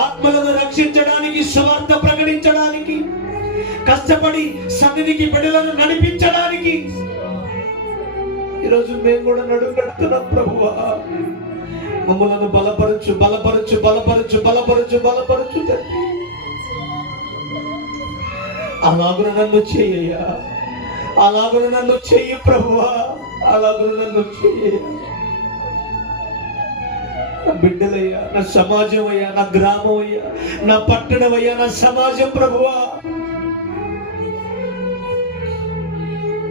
ఆత్మలను రక్షించడానికి, సువార్త ప్రకటించడానికి, కష్టపడి సన్నిధికి బిడ్డలను నడిపించడానికి ఈరోజు మేము కూడా నడుగడుతున్నాం. ప్రభువా, మమ్మలను బలపరచు, బలపరచు, బలపరచు, బలపరచు, బలపరచు తండ్రి. అలాగున నన్ను చెయ్యయ్యా, అలాగున నన్ను చెయ్యి ప్రభువా, అలాగున నన్ను చెయ్య. నా బిడ్డలయ్యా, నా సమాజం అయ్యా, నా గ్రామం అయ్యా, నా పట్టణం అయ్యా, నా సమాజం ప్రభువా,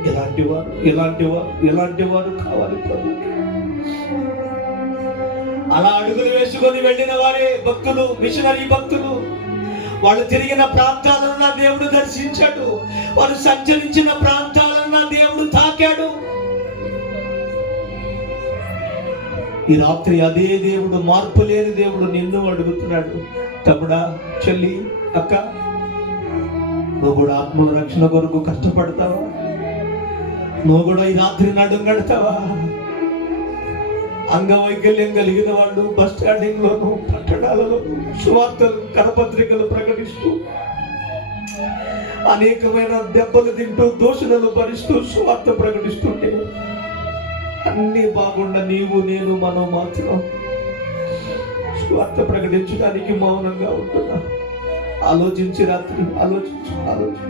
ఎలాంటి వారు ఎలాంటి వారు ఎలాంటి వారు కావాలి ప్రభు. అలా అడుగులు వేసుకొని వెళ్ళిన వారే భక్తులు, మిషనరీ భక్తులు. వాళ్ళు తిరిగిన ప్రాంతాలను నా దేవుడు దర్శించాడు. వారు సంచరించిన ప్రాంతాలను నా దేవుడు తాకాడు. ఈ రాత్రి అదే దేవుడు, మార్పు లేని దేవుడు నిన్ను అడుగుతున్నాడు. తమ్ముడా, చెల్లి, అక్క, నువ్వు కూడా ఆత్మల రక్షణ కొరకు కష్టపడతావా? నువ్వు కూడా ఈ రాత్రి నడుగడతావా? అంగవైకల్యం కలిగిన వాళ్ళు బస్ స్టాండింగ్ లోను, పట్టణాలలో సువార్తలు, కరపత్రికలు ప్రకటిస్తూ, అనేకమైన దెబ్బలు తింటూ, దోషులను భరిస్తూ సువార్త ప్రకటిస్తుంటే అన్ని బాగుండా నీవు, నేను, మనం మాత్రం సువార్త ప్రకటించడానికి మౌనంగా ఉంటున్నా. ఆలోచించి రాత్రి ఆలోచించు.